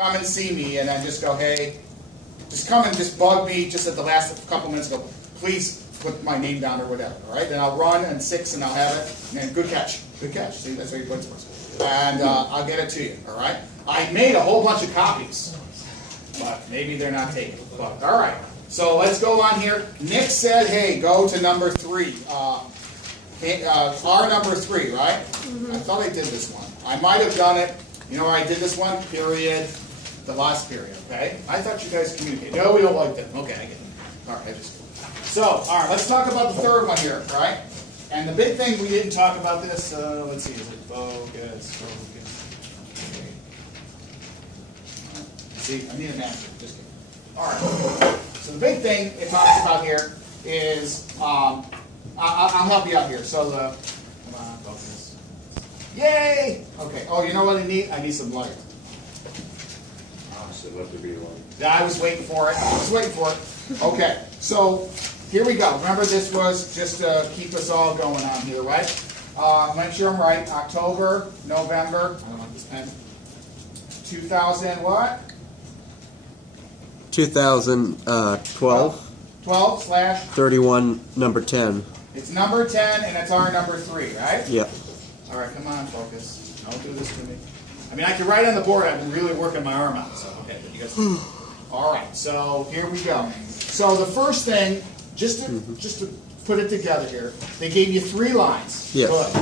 come and see me and then just go, hey, just come and just bug me just at the last couple minutes, go, please put my name down or whatever, all right? Then I'll run and 6 and I'll have it, and good catch, good catch. See, that's how you put it. And I'll get it to you, all right? I made a whole bunch of copies, but maybe they're not taken. But, all right, so let's go on here. Nick said, hey, go to number 3. R number 3, right? I thought I did this one. I might have done it. You know where I did this one? Period. The last period, okay? I thought you guys communicated. No, we don't like that. Okay, I get it. All right, I just... So, all right, let's talk about the third one here, right? And the big thing we didn't talk about this, let's see, is it focus? Okay. See, I need an answer. Just kidding. All right. So the big thing it talks about here is, I'll help you out here. So the, come on, focus. Yay! Okay. Oh, you know what I need? I need some light. I'd love to be one. Yeah, I was waiting for it. Okay, so here we go. Remember, this was just to keep us all going on here, right? Make sure I'm right. October, November, I don't want this pen. 2000 what? 2012. 12 slash? 31, number 10. It's number 10 and it's our number 3, right? Yep. All right, come on, focus. Don't do this to me. I mean, I can write on the board. I've been really working my arm out. So, okay, but you guys. All right, so here we go. So the first thing, just to put it together here, they gave you 3 lines. Yes. Good.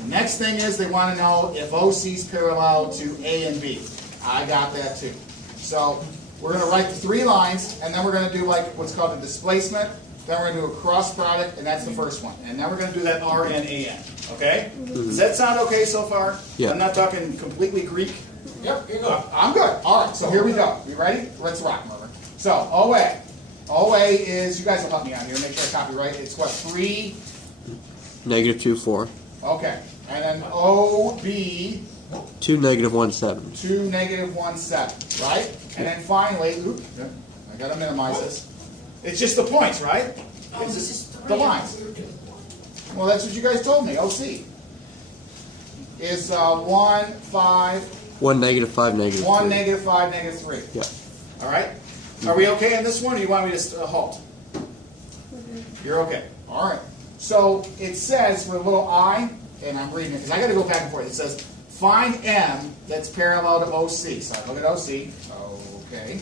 The next thing is they want to know if OC is parallel to A and B. I got that too. So we're going to write the 3 lines, and then we're going to do like what's called the displacement. Then we're going to do a cross product, and that's the first one. And then we're going to do that RN AN. Okay? Does that sound okay so far? Yeah. I'm not talking completely Greek. Yep, you're good. I'm good. All right, so here we go. You ready? Let's rock, Murmer. So, OA. OA is, you guys will help me out here. Make sure I copy right. It's what, 3? -2, 4. Okay. And then OB, 2, -1, 7. 2, -1, 7. Right? And then finally, oops, I got to minimize this. It's just the points, right? It's just the lines. Well, that's what you guys told me. OC is 1, 5. 1, -5, -3. 1, -5, -3. Yeah. All right? Are we okay on this one, or you want me to halt? You're okay. All right. So it says with a little I, and I'm reading it because I got to go back and forth. It says find M that's parallel to OC. So I look at OC. Okay.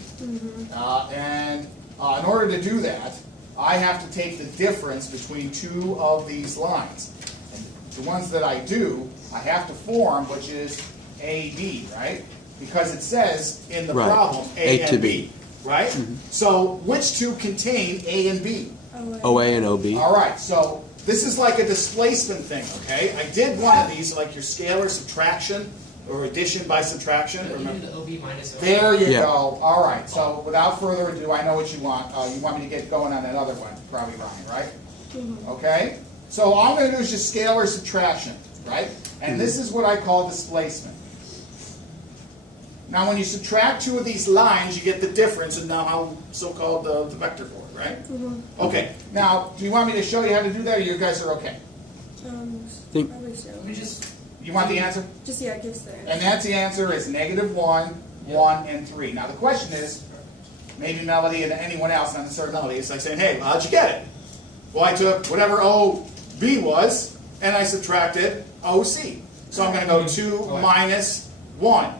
And in order to do that, I have to take the difference between 2 of these lines. And the ones that I do, I have to form, which is AB, right? Because it says in the Right. problem A A to and B. B, right? So which 2 contain A and B? OA and OB. All right, so this is like a displacement thing, okay? I did one of these, like your scalar subtraction or addition by subtraction. You do the OB minus OA. There you Yeah. go. All right, so without further ado, I know what you want. You want me to get going on that other one, probably Ryan, right? Okay? So all I'm going to do is just scalar subtraction, right? And this is what I call displacement. Now, when you subtract 2 of these lines, you get the difference, and now how so-called the vector for it, right? Okay. Now, do you want me to show you how to do that, or you guys are okay? Think- Probably so. We just You want the answer? Just, yeah, give us the And that's the answer is -1, 1, and 3. Now, the question is, maybe Melody and anyone else, not necessarily Melody, is like saying, hey, how'd you get it? Well, I took whatever OB was, and I subtracted OC. So I'm going to go 2 minus 1.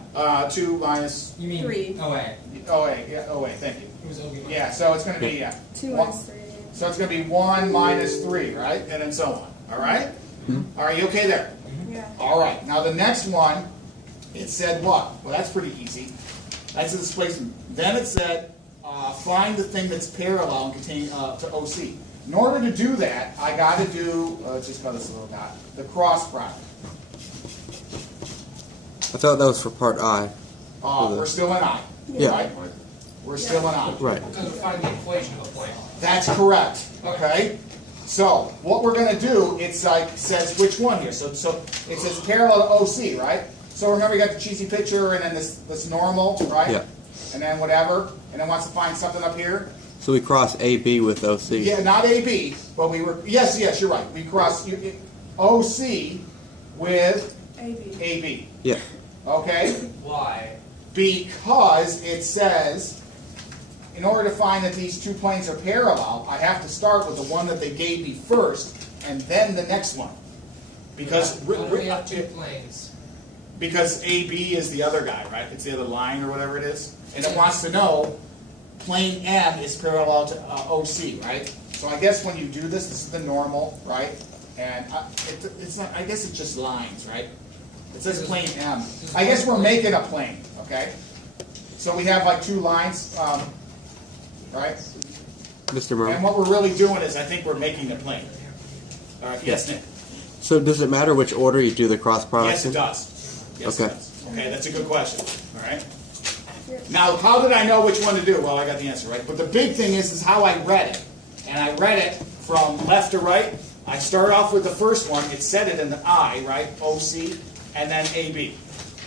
2 minus you mean 3. OA. OA. Yeah, OA, thank you. It was OB minus. Yeah, so it's going to be, 2 one- minus 3. so it's going to be 1 minus 3, right? And then so on. All right? All right, you okay there? Yeah. All right, now the next one, it said what? Well, that's pretty easy. That's the displacement. Then it said, find the thing that's parallel and contain to OC. In order to do that, I got to do, let's just call this a little dot, the cross product. I thought that was for part I. We're still in I, Yeah. right? We're still in I. Right. Because we find the equation of a point. That's correct, okay? So, what we're going to do, it's like, says which one here. So it says parallel to OC, right? So remember you got the cheesy picture and then this normal, right? Yeah. And then whatever, and then wants to find something up here. So we cross AB with OC. Yeah, not AB, but we were, yes, you're right. We crossed OC with AB. AB, Yeah. okay? Why? Because it says, in order to find that these two planes are parallel, I have to start with the one that they gave me first, and then the next one. Because Why do we have two planes? Because AB is the other guy, right? It's the other line or whatever it is. And it wants to know plane M is parallel to OC, right? So I guess when you do this, this is the normal, right? And it's not, I guess it's just lines, right? It says plane M. I guess we're making a plane, okay? So we have like two lines, right? Mr. And Murmer. what we're really doing is I think we're making a plane. All right, yes, Nick? So does it matter which order you do the cross product Yes, it in? does. Yes, Okay. it does. Okay, that's a good question. All right. Now, how did I know which one to do? Well, I got the answer, right? But the big thing is how I read it. And I read it from left to right. I start off with the first one. It said it in the I, right? OC, and then AB.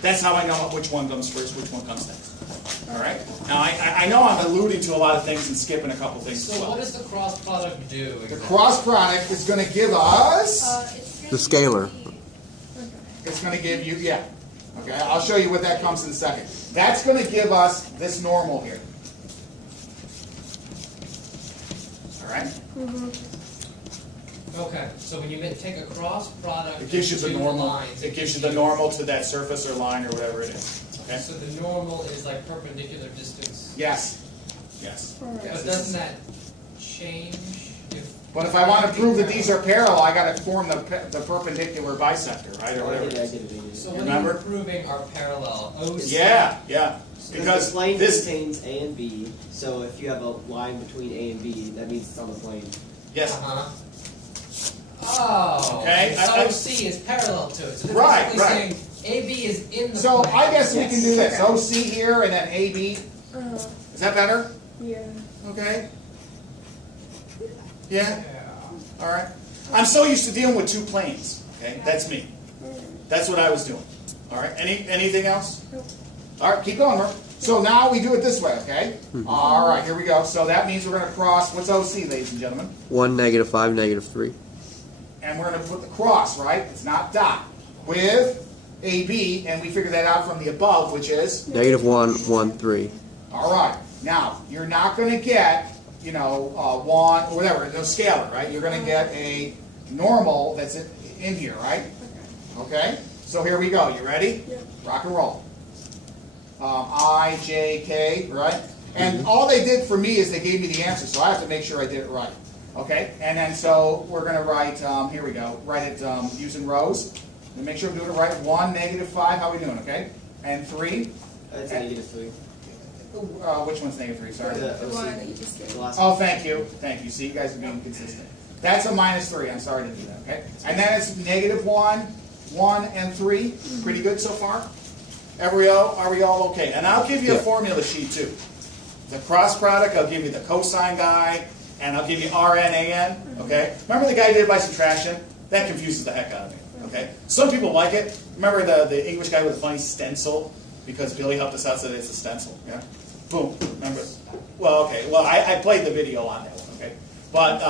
That's how I know which one comes first, which one comes next. All right? Now, I know I'm alluding to a lot of things and skipping a couple things as So well. what does the cross product do? The exactly? cross product is going to give us... The scalar. It's going to give you, yeah. Okay, I'll show you what that comes in a second. That's going to give us this normal here. All right? Okay, so when you take a cross product, It gives you the between normal. lines, It gives you the normal to that surface or line or whatever it is. Okay? So the normal is like perpendicular distance. Yes. Yes. But Yes. doesn't that change if? But if I want to prove that these are parallel, I got to form the perpendicular bisector, right, or whatever it is. So when Remember? you're proving are parallel, OC. Yeah, yeah. Because the plane this. contains A and B, so if you have a line between A and B, that means it's on the plane. Yes. Uh-huh. Oh. Okay, So I- OC is parallel to it. So they're Right, basically right. saying AB is in the So plane. I guess we can do this. Okay. OC here and then AB. Is that better? Yeah. Okay. Yeah. All right. I'm so used to dealing with two planes. Okay, that's me. That's what I was doing. All right. Anything else? Nope. All right. Keep going, Murph. So now we do it this way. Okay. All right. Here we go. So that means we're going to cross. What's OC, ladies and gentlemen? 1, -5, -3. And we're going to put the cross, right? It's not dot with AB, and we figure that out from the above, which is. -1, 1, 3. All right. Now, you're not going to get, you know, one, or whatever, no scalar, right? You're going to get a normal that's in here, right? Okay? So here we go. You ready? Yep. Rock and roll. I, J, K, right? And all they did for me is they gave me the answer, so I have to make sure I did it right. Okay? And then so we're going to write, here we go, write it using rows. And make sure I'm doing it right. 1, -5, how are we doing, okay? And 3. That's -3. Which one's -3? Sorry. The The one OC. that you just did. The last Oh, thank you. Thank you. See, you guys are being consistent. That's a -3. I'm sorry to do that, okay? And then it's -1, 1, and 3. Pretty good so far? Are we all okay? And I'll give you a Yeah. formula sheet too. The cross product, I'll give you the cosine guy, and I'll give you RN, AN, okay? Remember the guy who did by subtraction? That confuses the heck out of me, okay? Some people like it. Remember the English guy with the funny stencil? Because Billy helped us out, so it's a stencil, yeah? Boom, remember? Well, okay, well, I played the video on that one, okay? But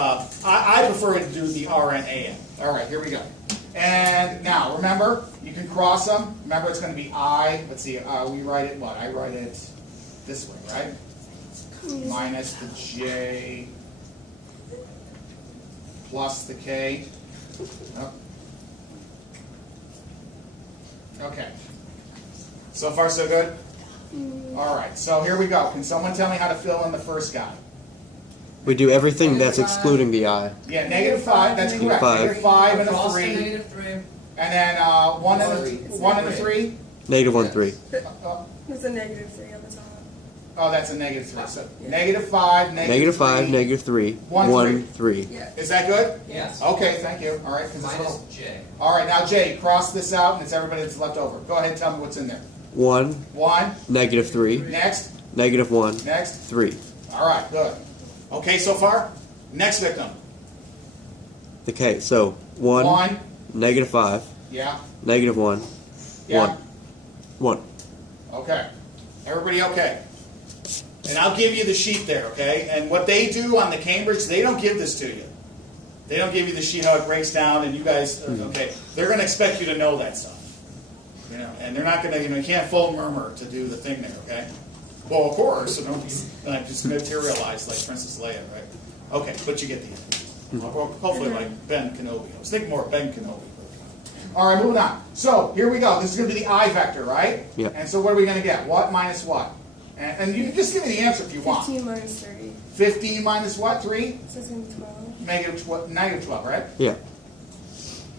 I prefer to do the RN, AN. All right, here we go. And now, remember, you can cross them. Remember, it's going to be I. Let's see, we write it, what? I write it this way, right? Minus the J plus the K. Oh. Okay. So far, so good? All right, so here we go. Can someone tell me how to fill in the first guy? We do everything that's excluding the I. Yeah, -5, that's correct. -5. -5 and a Cross the 3. -3. And then 1 and a 3. -1, 3. There's a -3 on the top. Oh, that's a -3. So -5, -5, -3, 1, 1, 3. Yeah. Is that good? Yes. Okay, thank you. All right, 'cause it's Minus little. J. All right, now Jay, cross this out, and it's everybody that's left over. Go ahead and tell me what's in there. 1, 1, -3, next, -1, next. 3. All right, good. Okay, so far. Next victim. Okay, so 1, 1, -5, yeah, -1, yeah. 1. 1. Okay. Everybody okay? And I'll give you the sheet there, okay? And what they do on the Cambridge, they don't give this to you. They don't give you the sheet how it breaks down, and you guys, okay. They're going to expect you to know that stuff. You know, and they're not gonna, you can't phone Murmer to do the thing there, okay? Well, of course, so don't like just materialize like Princess Leia, right? Okay, but you get the idea. Well, hopefully like Ben Kenobi. I was thinking more of Ben Kenobi. All right, moving on. So here we go. This is going to be the I vector, right? Yeah. And so what are we going to get? What minus what? And you can just give me the answer if you want. 15 minus 30. 15 minus what? 3? So it's going to be 12. Negative 12, right? Yeah.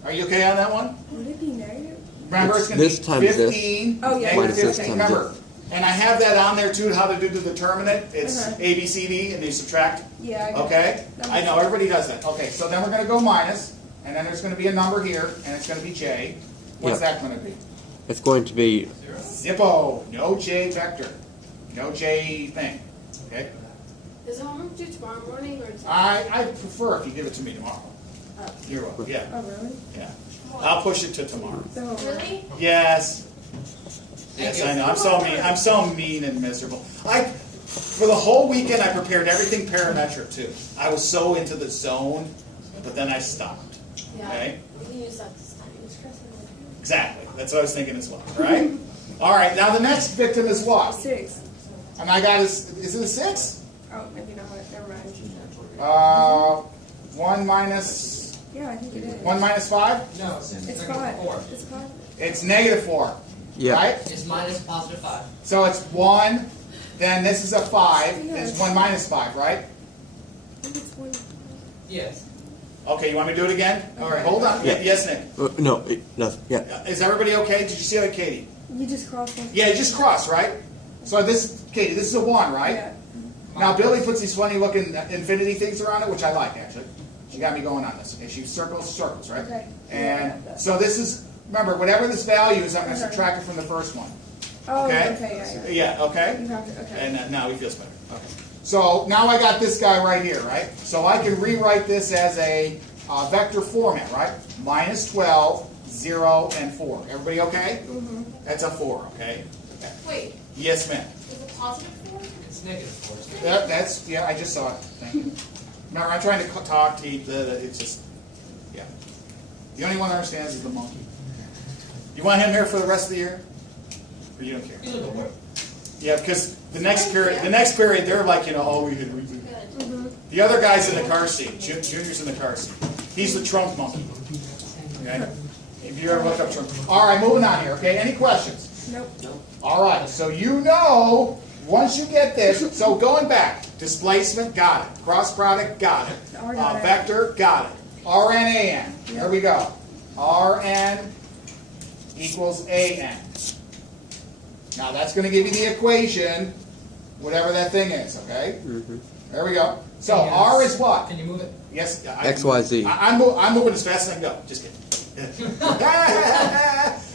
Are you okay on that one? Would it be negative? Remember, it's going to This be times this. 15, Oh, yeah. negative Minus this 15. times Remember, and I have that on there too, how to do the determinant. It's Uh-huh. A, B, C, D, and you subtract. Yeah, I got Okay? it. I know, everybody does that. Okay, so then we're going to go minus, and then there's going to be a number here, and it's going to be J. What's Yeah. that going to be? It's going to be Zippo. No J vector. No J thing. Okay? Is it homework due tomorrow morning or today? I prefer if you give it to me tomorrow. Oh. You're welcome. Yeah. Oh, really? Yeah. I'll push it to tomorrow. The homework. Really? Yes. Yes, I know. I'm so mean and miserable. For the whole weekend, I prepared everything parametric too. I was so into the zone, but then I stopped. Yeah. Okay? We can use that this time. Use Kristen. Exactly. That's what I was thinking as well. Right? All right. Now the next victim is what? 6. And I got is it a 6? Oh, maybe not. Never mind. 1 minus Yeah, I think it is. 1 minus 5? No, It's negative 5. 4. It's 5. It's negative 4. yeah. Right? It's minus positive 5. So it's 1, then this is a 5, Yeah. it's 1 minus 5, right? I think it's 1. Yes. Okay, you want me to do it again? All right, hold on. Yeah. Yes, Nick. No, nothing. Yeah. Is everybody okay? Did you see that, Katie? You just cross one. Yeah, you just cross, right? So this, Katie, this is a 1, right? Yeah. Now Billy puts these funny looking infinity things around it, which I like actually. She got me going on this. Okay, she circles, right? Okay. And Yeah. so this is, remember, whatever this value is, I'm going to Okay. subtract it from the first one. Oh, Okay? okay, Yeah, okay? You have to, okay. And now he feels better. Okay. So now I got this guy right here, right? So I can rewrite this as a vector format, right? Minus 12, 0, and 4. Everybody okay? Mm-hmm. That's a 4, okay? Wait, Yes, ma'am. is it positive 4? It's negative 4. That's, yeah, I just saw it. Thank you. Remember, I'm trying to talk to you, it's just, yeah. The only one that understands is the monkey. You want him here for the rest of the year? Or you don't care? You look at work. Yeah, because the next period, they're like, oh, we could. Good. Mm-hmm. The other guy's in the car seat. Junior's in the car seat. He's the trunk monkey. Okay? If you ever look up trunk. All right, moving on here. Okay, any questions? Nope. All right, so once you get this, so going back, displacement, got it. Cross product, got it. R got it. Vector, got it. RNAN, here we go. RN equals AN. Now that's going to give you the equation, whatever that thing is, okay? Mm-hmm. There we go. So Yes. R is what? Can you move it? Yes. X, Y, Z. I'm moving as fast as I can go. Just kidding.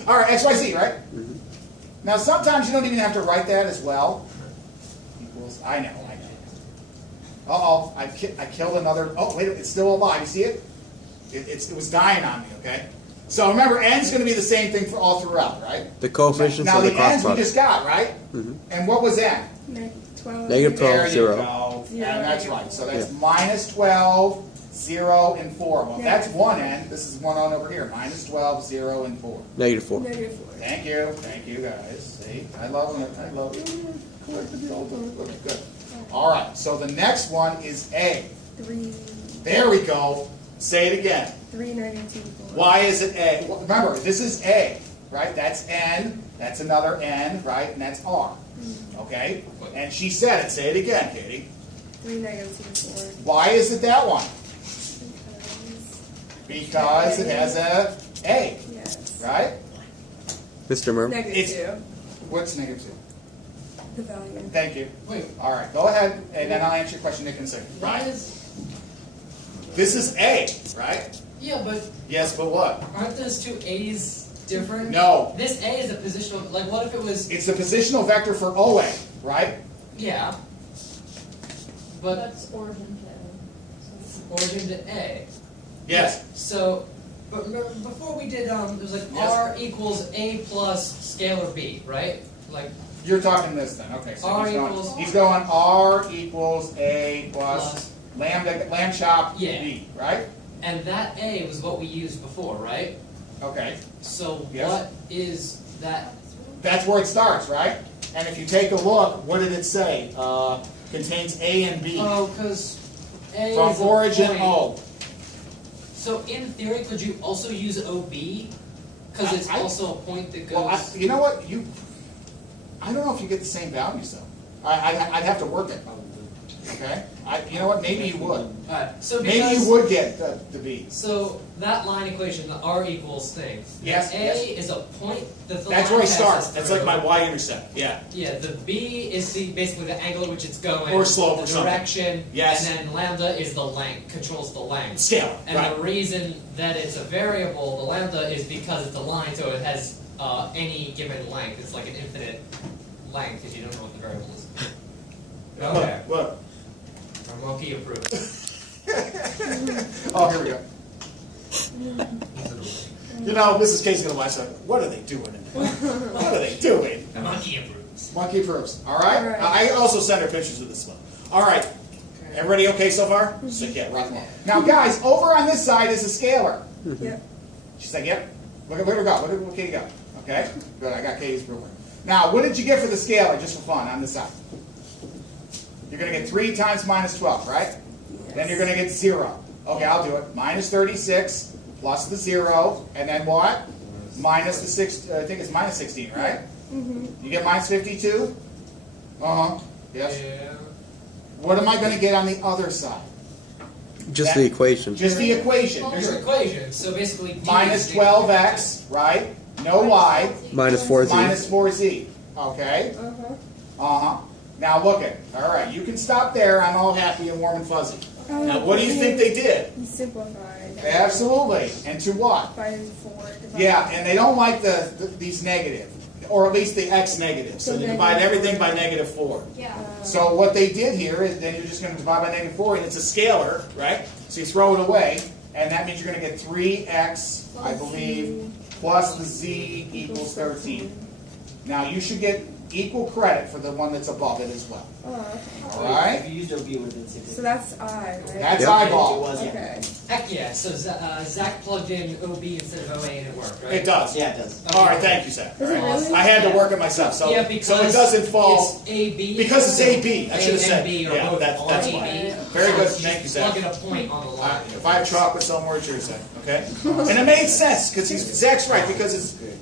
All right, X, Y, Z, right? Mm-hmm. Now sometimes you don't even have to write that as well. Equals, I know. Uh-oh, I killed another, oh wait, it's still alive, you see it? It was dying on me, okay? So remember, n's going to be the same thing for all throughout, right? The coefficients Now of the the cross n's we product. just got, right? Mhm. And what was n? Negative 12. Negative 12, There you 0. go. Zero, And that's negative right. So 4. that's minus 12, 0, and 4. Well, if that's Negative 1 n. This is 1 on over here. Minus 12, 0, and 4. Negative 4. Negative 4. Thank you guys. See, I love it. Collected the old one. Okay, good. All right. So the next one is A. 3. There we go. Say it again. 3 negative 2 4. Why is it A? Well, remember, this is A, right? That's N. That's another N, right? And that's R. Okay? And she said it. Say it again, Katie. 3 negative 2 4. Why is it that one? Because Because it has a A, yes. right? Mr. Murmer? Negative It's- 2. What's negative 2? The value. Thank you. Wait, All right, go ahead, and then I'll answer your question, Nick, in a second. why Right. is... This is A, right? Yeah, but Yes, but what? aren't those two A's different? No. This A is a positional... Like, what if it was... It's the positional vector for OA, right? Yeah. But That's origin to origin to A. Yes. So, but remember, before we did, it was like Yes. R equals A plus scalar B, right? Like, You're talking this then, okay. So R he's going, equals- he's going R equals A plus Plus. lambda, lamb chop Yeah. B, right? and that A was what we used before, right? Okay. So Yes. what is that, That's where it starts, right? And if you take a look, what did it say? Contains A and B. oh, because A From is a origin point. O. So in theory, could you also use OB? Because it's I- also a point that goes. Well, you know what? I don't know if you get the same values though. I'd have to work it. Okay? You know what? Maybe you would. Alright, so Maybe because, you would get the B. so that line equation, the R equals thing. Yes, A yes. is a point that the That's line where I passes start. That's through. like my y-intercept. Yeah. Yeah, the B is basically the angle at which it's going, Or slope the or something. direction, Yes. and then lambda is the length, controls the length. Scale. And Right. the reason that it's a variable, the lambda, is because it's a line, so it has any given length. It's like an infinite length if you don't know what the variable is. Okay, Look. our monkey approves. Oh, here we go. You know, Mrs. K's gonna watch that. What are they doing in there? What are they doing? The monkey approves. Monkey proofs. All right? All right. I also sent her pictures of this one. All right. Everybody okay so far? So, yeah, rock and roll. Now, guys, over on this side is a scalar. Yep. She's like, yep. Look at her go. Look at what Katie got. Okay? Good. I got Katie's ruler. Now, what did you get for the scalar, just for fun, on this side? You're going to get 3 times minus 12, right? Then you're going to get 0. Okay, I'll do it. Minus 36 plus the 0, and then what? Minus the 6. I think it's minus 16, right? You get minus 52? Uh-huh. Yes. Yeah. What am I going to get on the other side? Just That- the equation. Just the equation. Well, There's your a equation, so basically D minus is 12x, right? No y. Minus 4z. Minus 4z. Okay? Uh-huh. Uh-huh. Now look at it. All right, you can stop there. I'm all happy and warm and fuzzy. Now what do you think they did? You simplified. Absolutely. And to what? By 4. Yeah, and they don't like these negative, or at least the x negative. So they divide everything by negative 4. Yeah. So what they did here is then you're just going to divide by negative 4, and it's a scalar, right? So you throw it away, and that means you're going to get 3x, I believe, plus the z equals 13. Now you should get equal credit for the one that's above it as well. Oh, okay. All right? If you used OB, it would have been 6. So that's I, right? That's Yep. eyeball. It was, yeah. Okay. Heck yeah, so Zach plugged in OB instead of OA and it worked, right? It does. Yeah, it does. All right, thank you, Zach. Does it really? I had to work it myself, so Yeah, because so it doesn't fall. It's AB. Because it's AB. I should have A said. and B are Yeah, both that's on why. AB. Very So good. it's Thank you, just Zach. Plugging a point on the line. If I have chocolate somewhere, it's yours, Zach. Okay? And it made sense because Zach's right because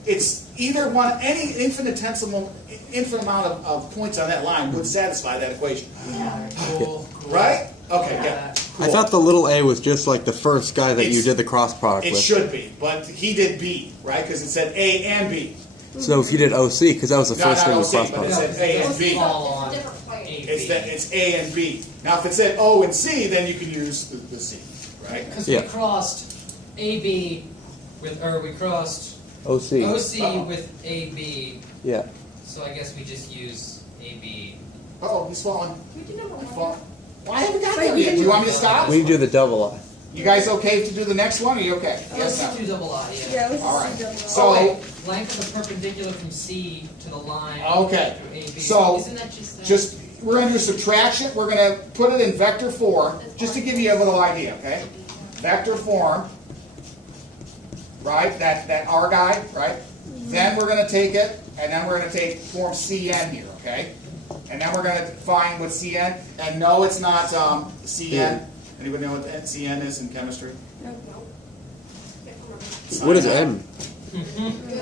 it's either one, any infinite amount of points on that line would satisfy that equation, Cool. right? Okay, yeah. I thought the little a was just like the first guy that you It's- did the cross product It with. should be, but he did B, right? Because it said A and B. So if you did OC, because that was the No, first not thing you OC, cross but it product. said A and B. Fall It's on a different point. AB. It's A and B. Now, if it said O and C, then you can use the C, right? Because Yeah. we crossed AB with, or we crossed OC. OC Uh-oh. with AB, Yeah. so I guess we just use AB. Oh, he's falling. We do number He's 1. falling. Well, I haven't got Wait, there we yet. Do you didn't- want me to stop? We can do the double I. You guys okay to do the next one? Are you okay? Yes, Let's no. do double I, yeah. Yeah, let's All just right. do double. So- Oh, wait, length of the perpendicular from C to the line Okay. through AB. So- Isn't that just Just, we're going to do subtraction. We're going to put it in vector form, just to give you a little idea, okay? Vector form, right? That R guy, right? Then we're going to take it, and then we're going to take form CN here, okay? And then we're going to find what CN, and no, it's not CN. Anybody know what CN is in chemistry? No. What is N?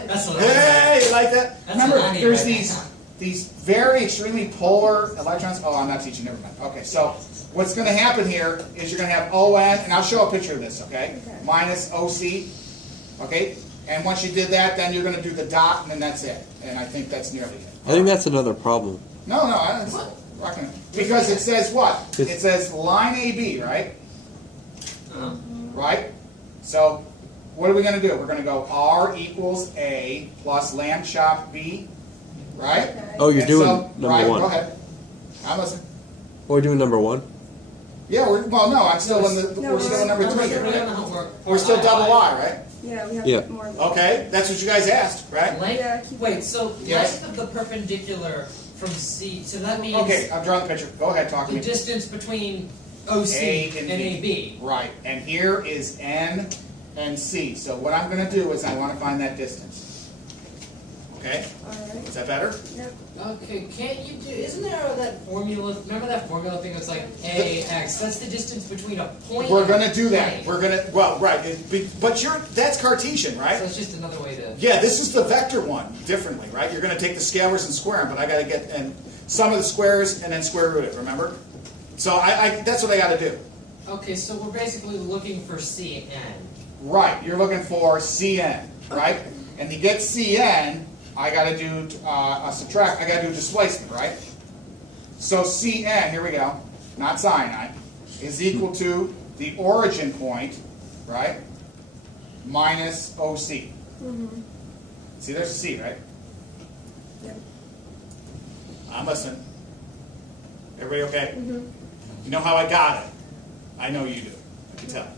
That's what Hey, you like that? That's Remember, what I need there's right these very extremely polar electrons. Oh, I'm not teaching. Never mind. Okay, so what's going to happen here is you're going to have ON, and I'll show a picture of this. Okay, Okay. minus OC. Okay, and once you did that, then you're going to do the dot, and then that's it. And I think that's nearly it. I think that's another problem. No, I don't. Rocking it. Because it says what? It says line AB, right? Uh-huh. Right? So, what are we going to do? We're going to go R equals A plus lamb chop B, right? Okay. Oh, you're And doing so- number right, one. Go ahead. I'm listening. Or we're doing number one. Yeah, well, no, I'm still in the. No, we're still in number we're- 3 We here, don't know right? how to work. We're still double I, right? Yeah, we have Yeah. more. Okay, that's what you guys asked, right? Length, Yeah, keep wait, so Yes. length of the perpendicular from C, so that means Okay, I'm drawing the picture. Go ahead, talk to the me. distance between OC A and and B. AB. Right, and here is N and C. So what I'm going to do is I want to find that distance. Okay? Alright. Is that better? Yep. Okay, can't you do, isn't there that formula, remember that formula thing that's like AX, that's the distance between a point We're and a gonna do that. plane. We're gonna, well, right, but that's Cartesian, So right? it's just another way to, Yeah, this is the vector one, differently, right? You're gonna take the scalars and square them, but I gotta get, and sum of the squares and then square root it, remember? So that's what I gotta do. okay, so we're basically looking for CN. Right, you're looking for Cn, right? And to get Cn, I gotta do a subtract, I gotta do displacement, right? So Cn, here we go, not sinai, is equal to the origin point, right? Minus OC. See, there's a C, right? Yep. I'm listening. Everybody okay? You know how I got it? I know you do. I can tell.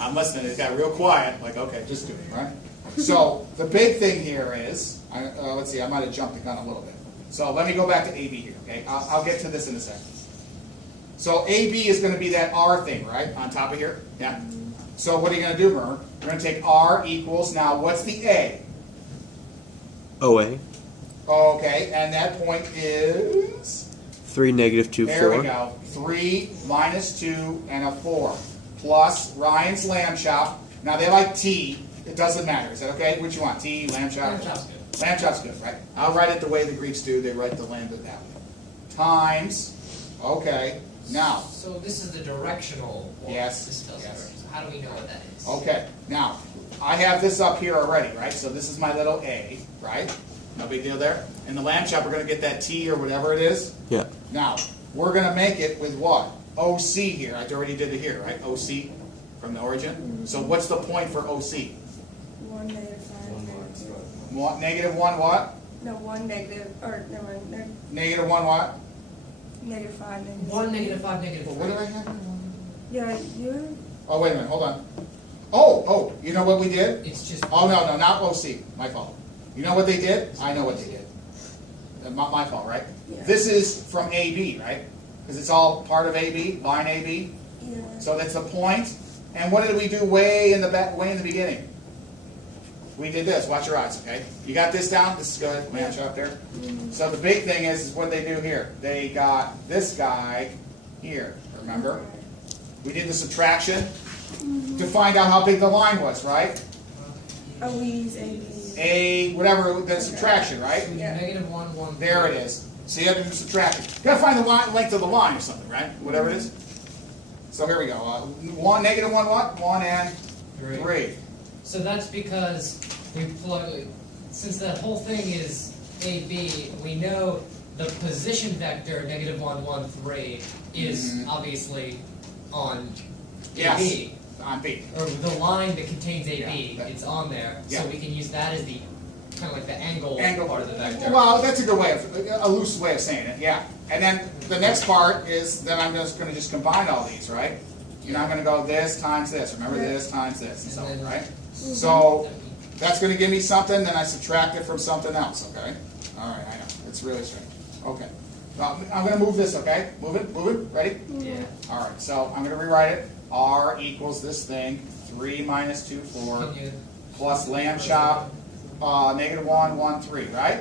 I'm listening. It got real quiet. Like, okay, just do it, right? So the big thing here is, let's see, I might have jumped the gun a little bit. So let me go back to AB here, okay? I'll get to this in a second. So AB is going to be that R thing, right? On top of here? Yeah. So what are you going to do, Murmer? You're going to take R equals, now what's the A? OA. Okay, and that point is? 3, -2, There 4. we go. 3 minus 2 and a 4. Plus Ryan's lamb chop. Now they like T. It doesn't matter. Is that okay? What you want? T, lamb chop? Lamb chop's good. Lamb chop's good, right? I'll write it the way the Greeks do. They write the lambda that way. Times. Okay. Now. So this is the directional one. Yes, This tells yes. direction. So how do we know what that is? Okay. Now, I have this up here already, right? So this is my little A, right? No big deal there. And the lamb chop, we're going to get that T or whatever it is. Yeah. Now, we're going to make it with what? OC here. I already did it here, right? OC from the origin. So what's the point for OC? 1 negative 5 negative 2. What, -1 what? No, 1 negative, or never mind, -1 what? negative 5 negative 1, -5, -3. What did I have? Yeah, you Oh, wait a minute. Hold on. Oh, you know what we did? It's just. Oh, no, not OC. My fault. You know what they did? I know what they did. My fault, right? Yeah. This is from AB, right? Because it's all part of AB, line AB. Yeah. So that's the point. And what did we do way in the back, way in the beginning? We did this. Watch your eyes, okay? You got this down? This is good. Lamb chop there. So the big thing is what they do here. They got this guy here. Remember? We did the subtraction to find out how big the line was, right? AICE, AB's. A whatever the subtraction, right? Yeah. -1, 1. There it is. So you have to do subtraction. You got to find the length of the line or something, right? Whatever it is. So here we go. 1 -1 what? 1 and 3. So that's because we plug, since the whole thing is AB, we know the position vector -1, 1, 3 is obviously on Yes. AB, On B. or the line that contains AB. Yeah. It's on there, Yeah. so we can use that as the kind of like the angle part of the vector. Well, that's a good way of, a loose way of saying it, yeah. And then the next part is, then I'm just going to just combine all these, right? You know, I'm going to go this times this. Remember this times this, and so on, right? So that's going to give me something, then I subtract it from something else, okay? All right, I know. It's really strange. Okay. I'm going to move this, okay? Move it, ready? Yeah. All right, so I'm going to rewrite it. R equals this thing, 3 minus 2, 4, Can you, plus lamb chop, -1, 1, 3, right?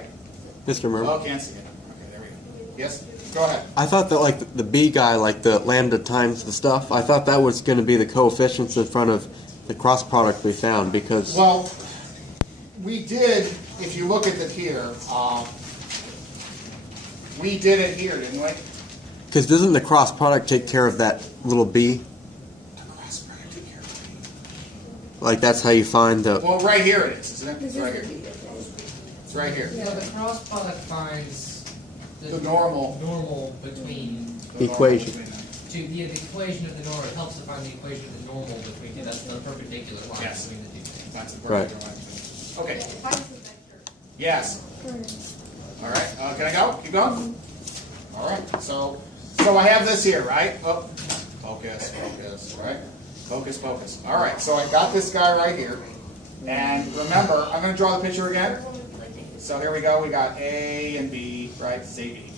Mr. Murmer. Oh, can't see it. Okay, there we go. Yes? Go ahead. I thought that like the B guy, like the lambda times the stuff, I thought that was going to be the coefficients in front of the cross product we found because Well, we did, if you look at it here, we did it here, didn't we? because doesn't the cross product take care of that little B? Like that's how you find the Well, right here it is, isn't it? This It's is right the here. B, okay. It's right here. so the cross product finds The normal. normal between The Equation. normal between them. to the equation of the normal. It helps to find the equation of the normal between two. That's the perpendicular line Yes. between the two things. That's a Right. perfect line. Okay. It finds the vector. Yes. Alright. All right. Can I go? Keep going. All right. So I have this here, right? Oh, focus, right? Focus. All right. So I got this guy right here, and remember, I'm going to draw the picture again. So here we go. We got A and B, right? It's AB.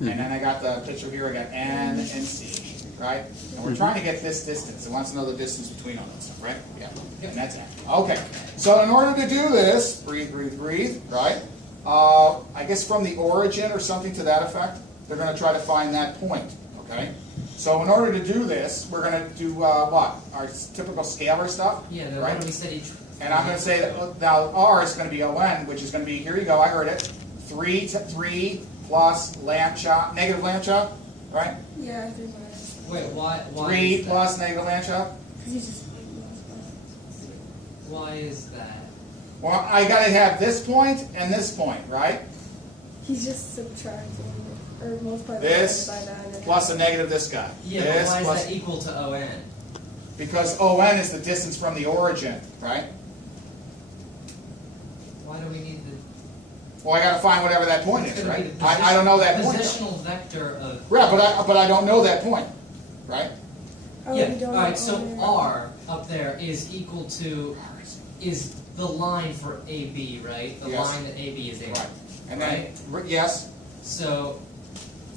And then I got the picture here. I got N and C, right? And we're trying to get this distance. It wants to know the distance between all that stuff, right? Yeah. And that's it. Okay. So in order to do this, breathe, breathe, breathe, right? I guess from the origin or something to that effect, they're going to try to find that point, okay? So in order to do this, we're going to do what? Our typical scalar stuff, Yeah, the right? one we said each. And I'm going to say that now R is going to be ON, which is going to be, here you go, I heard it, 3 plus Landschaft, negative Landschaft, right? Yeah, 3 minus. Wait, why? 3 is plus negative Landschaft. Because he's just. Why is that? Well, I got to have this point and this point, right? He's just subtracting or multiplying This by that. And then plus a negative this guy. Yeah, This but why plus, is that equal to ON? because ON is the distance from the origin, right? Why do we need the? Well, I got to find whatever that point It's is, gonna be right? the I don't know that point. though. Positional vector of. Right, but I don't know that point, right? oh, Yeah. we don't All right. know So there. R up there is equal to is the line for AB, right? The Yes. line that AB is in. Right. And then, yes, So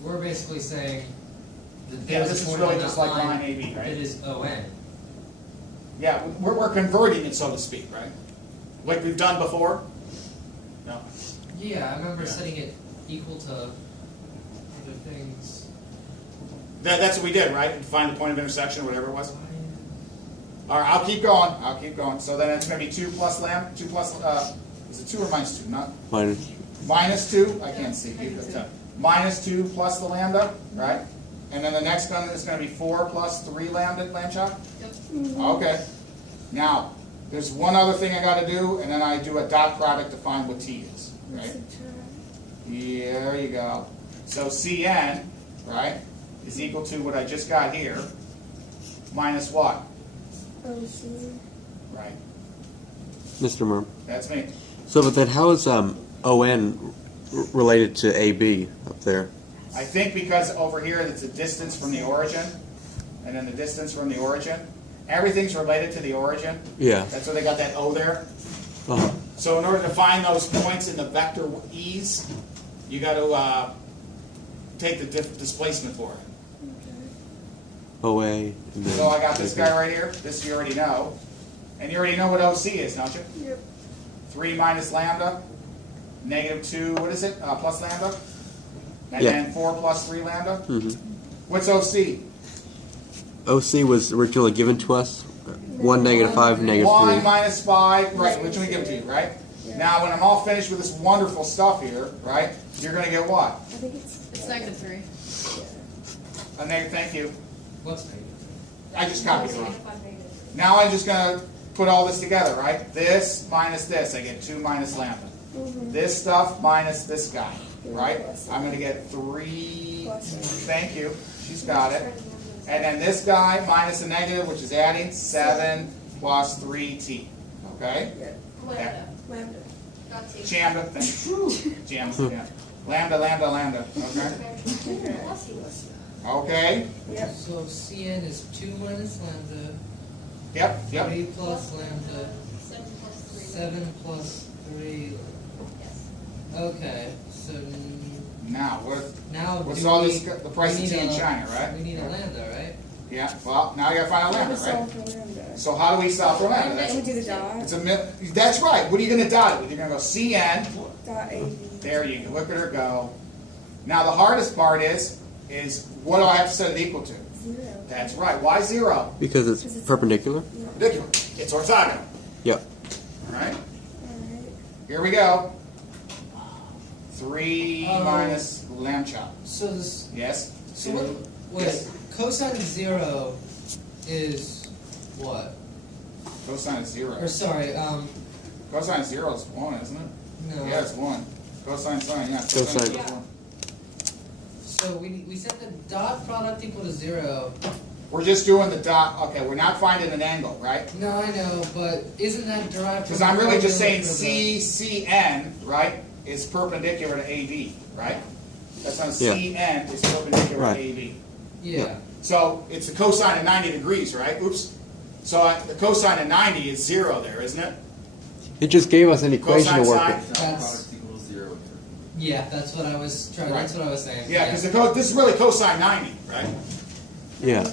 we're basically saying that yeah, there's this a is point really on just that like line line AB, that right? is ON. Yeah, we're converting it, so to speak, right? Like we've done before? No. Yeah, I remember Yeah. setting it equal to other things. That's what we did, right? Find the point of intersection or whatever it was. All right, I'll keep going. I'll keep going. So then it's going to be 2 plus lambda, 2 plus, is it 2 or minus 2? Not Minus. minus 2. I can't see. Minus 2 plus the lambda, right? And then the next one is going to be 4 plus 3 lambda, Landschaft? Okay. Now, there's one other thing I got to do, and then I do a dot product to find what t is, right? There you go. So Cn, right, is equal to what I just got here, minus what? OC. Right? Mr. Murm. That's me. So, but then how is ON related to AB up there? I think because over here it's a distance from the origin, and then the distance from the origin. Everything's related to the origin. Yeah. That's why they got that O there. Uh-huh. So in order to find those points in the vector E's, you got to take the displacement for it. OA. And then So I got this AB. guy right here. This you already know. And you already know what OC is, don't you? Yep. 3 minus lambda, negative 2, what is it? Plus lambda? And Yeah. then 4 plus 3 lambda? Mm-hmm. What's OC? OC was originally given to us. 1, negative 5, negative 1 3. minus 5, right, which we give it to you, right? Yeah. Now, when I'm all finished with this wonderful stuff here, right, you're going to get what? I think it's. It's negative 3. A negative, thank you. What's negative? I just copied it wrong. Negative 5. Now I'm just going to put all this together, right? This minus this, I get 2 minus lambda. This stuff minus this guy, right? I'm going to get 3, thank you, she's got it. And then this guy minus a negative, which is adding 7 plus 3t, okay? Lambda. Lambda. Got T. Lambda, thank you. Yeah. Lambda, lambda, lambda, okay? Okay, Yep. So Cn is 2 minus lambda, yep, yep. 3 plus lambda, 7 plus 3. 7 plus 3. Yes. Okay, so Now, now what's do all we, this, the price we of need tea in a- China, right? We need a lambda, right? Yeah, well, now I gotta find a lambda, right? Solve for lambda. So how do we solve for lambda? And we That's, do the dot. it's a that's right. What are you gonna dot it with? You're gonna go Cn. Dot AB. There you go. Look at her go. Now the hardest part is what do I have to set it equal to? 0. That's right. Why 0? Because it's perpendicular? Ridiculous. It's orthogonal. Yep. All right. Alright. Here we go. 3 Oh. minus lambda. So this, Yes. so what, wait, Yes. cosine of 0 is what? Cosine is 0. Or sorry, Cosine 0 is 1, isn't it? no. Yeah, it's 1. Cosine sine, yeah. Cosine. is 1. So we set the dot product equal to 0. We're just doing the dot. Okay, we're not finding an angle, right? No, I know, but isn't that derived from Because I'm really just saying formula CCN, right, is perpendicular to AB, right? That's on Yeah. CN is perpendicular Right. to AB. for the, yeah. So it's a cosine of 90 degrees, right? Oops. So the cosine of 90 is 0 there, isn't it? It just gave us an equation Cosine to work sine? with. That's, equals 0. yeah, that's what I was trying, Right. that's what I was saying. Yeah, because this is really cosine 90, right? Yeah.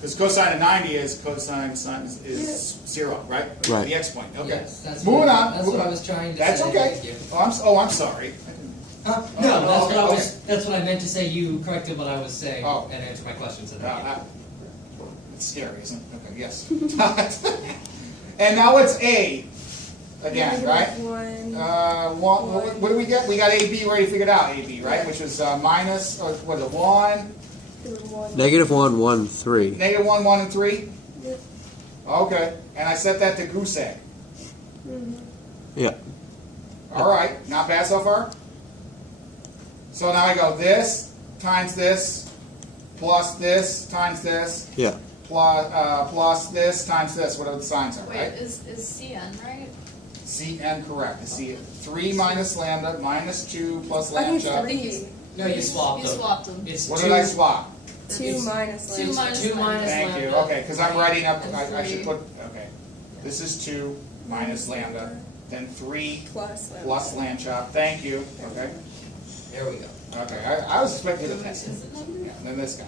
Because cosine of 90 is cosine sine is 0, right? Right. The x point. Okay. Yes, that's Moving what, on. That's moving what I on. was trying to That's say. okay. Thank you. Oh, I'm sorry. No, Oh, that's okay, what I was. okay. That's what I meant to say. You corrected what I was saying Oh. and answered my questions. And It's scary, isn't it? Okay, yes. And now it's A again, right? What do we get? We got AB already figured out, AB, right? Which was minus, what is it, 1, Negative 1, 1, 3. negative 1, 1, and 3? Yep. Okay, and I set that to goose egg. Yeah. All right, not bad so far? So now I go this times this plus this times this Yeah. plus this times this, whatever the signs are, Wait, right? is CN right? Cn correct. I see it. 3 minus lambda minus 2 plus I think lambda. three. no, you swapped You them. swapped them. It's What two, did I swap? 2 minus Two lambda. minus two lambda. minus Thank you. lambda. Okay, because I'm writing up, And I should three. put, okay. This is 2 minus lambda, then 3 Plus lambda. plus lamb chop. Thank you. Okay. There we go. Okay, I was expecting to test it. Then this guy.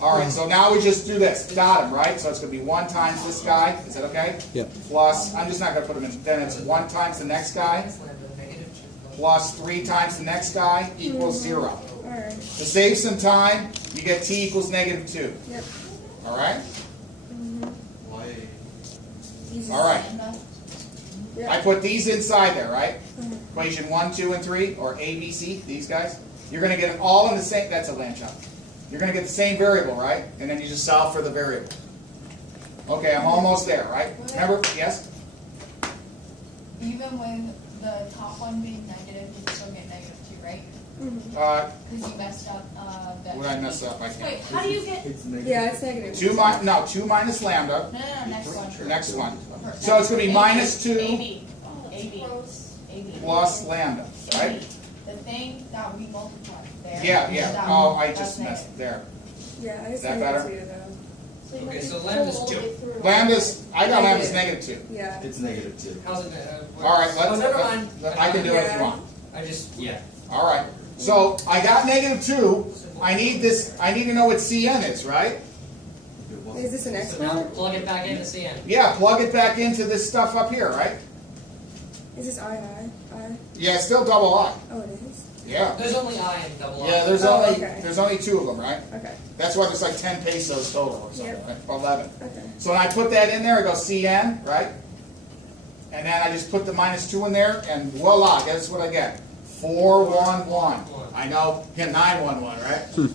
All right, so now we just do this. Dot him, right? So it's going to be 1 times this guy. Is that okay? Yep. Plus, I'm just not going to put him in. Then it's 1 times the next guy Minus lambda, negative 2 plus 3 times the next guy equals 0. Alright. To save some time, you get t equals negative 2. Yep. All right? Why? Easy. All right. Yep. I put these inside there, right? Equation 1, 2, and 3, or A, B, C, these guys. You're going to get it all in the same, that's a lamb chop. You're going to get the same variable, right? And then you just solve for the variable. Okay, I'm almost there, right? Remember, yes? Even with the top one being negative, you still get negative 2, right? Because you messed up the. What did I mess up? I Wait, can't. how do you get? Yeah, it's negative. 2 minus lambda, No, next one. next one. So it's going to be minus 2 AB. Oh, it's AB. gross. AB. plus lambda, right? The thing that we multiplied there. Yeah. that Oh, one, I that's just negative. messed there. Yeah, I Is just that negative better? 2 though. So you Okay, have to so pull lambda's all the 2. way through. Lambda's, I got lambda's negative 2. Yeah. It's negative 2. How's it? All right, Oh, never mind. I can do it if you Yeah. want. I just yeah. All right. So I got negative 2. I need this. I need to know what Cn is, right? Is this an So now exponent? plug it back into CN. Yeah. Plug it back into this stuff up here, right? Is this I? Yeah. It's still double I. Oh, it is? Yeah. There's only I and double I. Yeah. There's Oh, only okay. there's only 2 of them, right? Okay. That's why there's like 10 pesos total or something, Yep. right? 11. Okay. So when I put that in there, I go Cn, right? And then I just put the minus 2 in there, and voila, guess what I get? 411. I know, yeah, 911, right?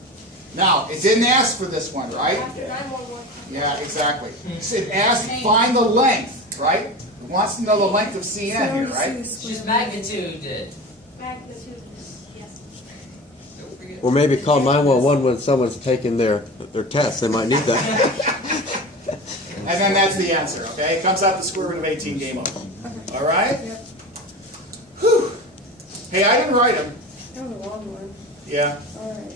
Now, it didn't ask for this one, right? After 911. Yeah, exactly. So it asked, find the length, right? It wants to know the length of Cn here, right? It's just magnitude did. Magnitude. Yes. Don't forget. Or maybe call 911 when someone's taking their test. They might need that. And then that's the answer, okay? It comes out the square root of 18, game over. Okay. All right? Yep. Whew. Hey, I didn't write them. That was a long one. Yeah, Alright.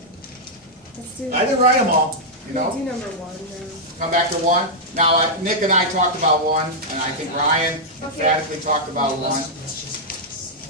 Let's do. I didn't write them all, you know? Do number 1 now. Come back to 1. Now, Nick and I talked about 1, and I think Ryan emphatically talked about 1. Let's